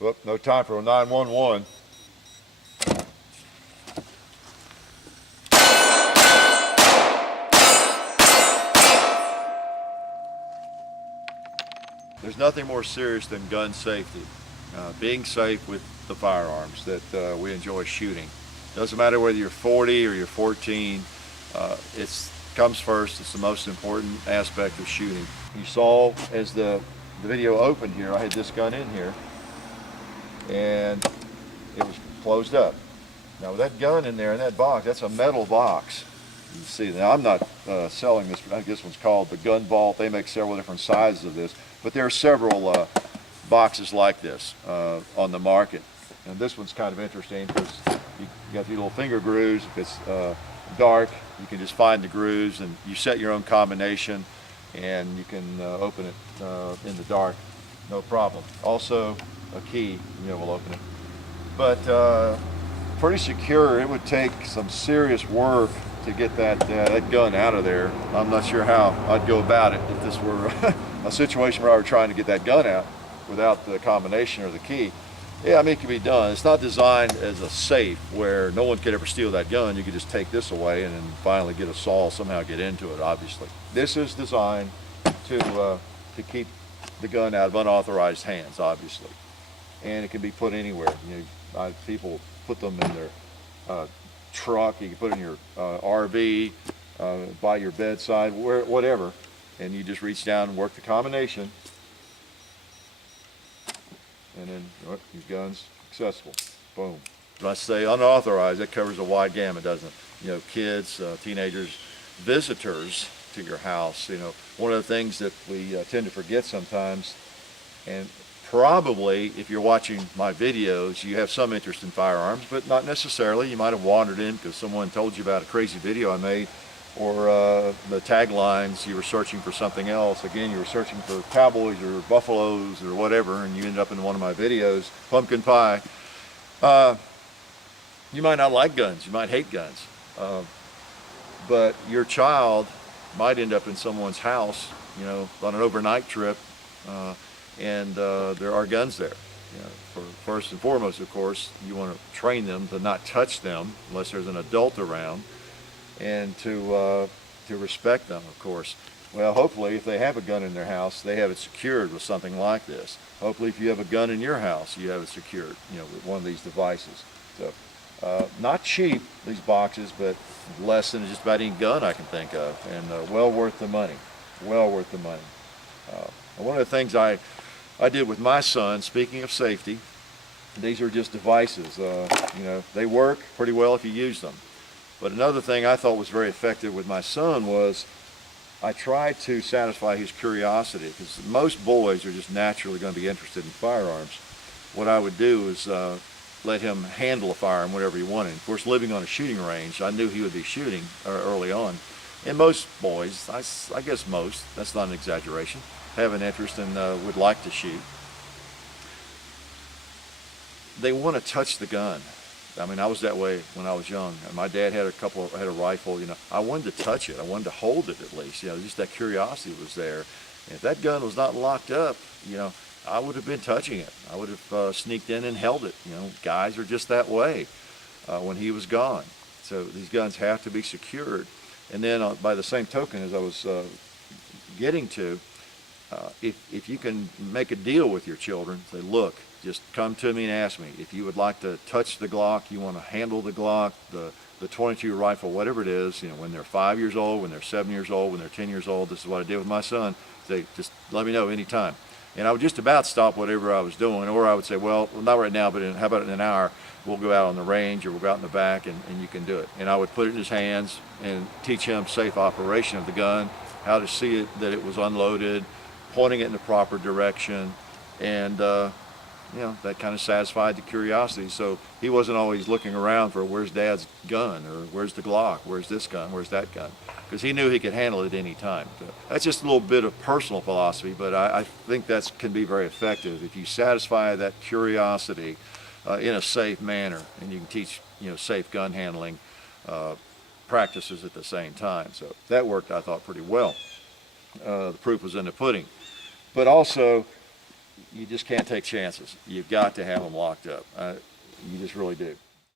Whoop, no time for a 911. There's nothing more serious than gun safety. Being safe with the firearms that we enjoy shooting. Doesn't matter whether you're 40 or you're 14, it comes first. It's the most important aspect of shooting. You saw as the video opened here, I had this gun in here and it was closed up. Now with that gun in there in that box, that's a metal box. You see, now I'm not selling this, I think this one's called the Gun Vault. They make several different sizes of this, but there are several boxes like this on the market. And this one's kind of interesting because you got these little finger grooves. If it's dark, you can just find the grooves and you set your own combination and you can open it in the dark, no problem. Also a key, will open it. But pretty secure. It would take some serious work to get that gun out of there. I'm not sure how I'd go about it if this were a situation where I were trying to get that gun out without the combination or the key. Yeah, I mean, it can be done. It's not designed as a safe where no one could ever steal that gun. You could just take this away and then finally get a saw, somehow get into it, obviously. This is designed to keep the gun out of unauthorized hands, obviously. And it can be put anywhere. People put them in their truck, you can put it in your RV, by your bedside, whatever, and you just reach down and work the combination, and then your gun's accessible. Boom. When I say unauthorized, that covers a wide gamut, doesn't it? Kids, teenagers, visitors to your house. One of the things that we tend to forget sometimes, and probably, if you're watching my videos, you have some interest in firearms, but not necessarily. You might have wandered in because someone told you about a crazy video I made, or the taglines, you were searching for something else. Again, you were searching for cowboys or buffaloes or whatever, and you ended up in one of my videos, pumpkin pie. You might not like guns, you might hate guns, but your child might end up in someone's house, on an overnight trip, and there are guns there. First and foremost, of course, you want to train them to not touch them unless there's an adult around, and to respect them, of course. Well, hopefully, if they have a gun in their house, they have it secured with something like this. Hopefully, if you have a gun in your house, you have it secured, with one of these devices. So, not cheap, these boxes, but less than just about any gun I can think of, and well worth the money. Well worth the money. One of the things I did with my son, speaking of safety, these are just devices. They work pretty well if you use them. But another thing I thought was very effective with my son was I tried to satisfy his curiosity, because most boys are just naturally going to be interested in firearms. What I would do is let him handle a firearm whenever he wanted. Of course, living on a shooting range, I knew he would be shooting early on. And most boys, I guess most, that's not an exaggeration, have an interest and would like to shoot. They want to touch the gun. I mean, I was that way when I was young. My dad had a rifle. I wanted to touch it. I wanted to hold it at least. Just that curiosity was there. And if that gun was not locked up, I would have been touching it. I would have sneaked in and held it. Guys are just that way when he was gone. So these guns have to be secured. And then by the same token, as I was getting to, if you can make a deal with your children, say, look, just come to me and ask me. If you would like to touch the Glock, you want to handle the Glock, the 22 rifle, whatever it is, when they're 5 years old, when they're 7 years old, when they're 10 years old, this is what I did with my son. Say, just let me know anytime. And I would just about stop whatever I was doing, or I would say, well, not right now, but how about in an hour, we'll go out on the range or we'll go out in the back and you can do it. And I would put it in his hands and teach him safe operation of the gun, how to see it, that it was unloaded, pointing it in the proper direction, and that kind of satisfied the curiosity. So he wasn't always looking around for where's Dad's gun, or where's the Glock, where's this gun, where's that gun, because he knew he could handle it any time. So that's just a little bit of personal philosophy, but I think that can be very effective if you satisfy that curiosity in a safe manner, and you can teach safe gun handling practices at the same time. So that worked, I thought, pretty well. The proof was in the pudding. But also, you just can't take chances. You've got to have them locked up. You just really do.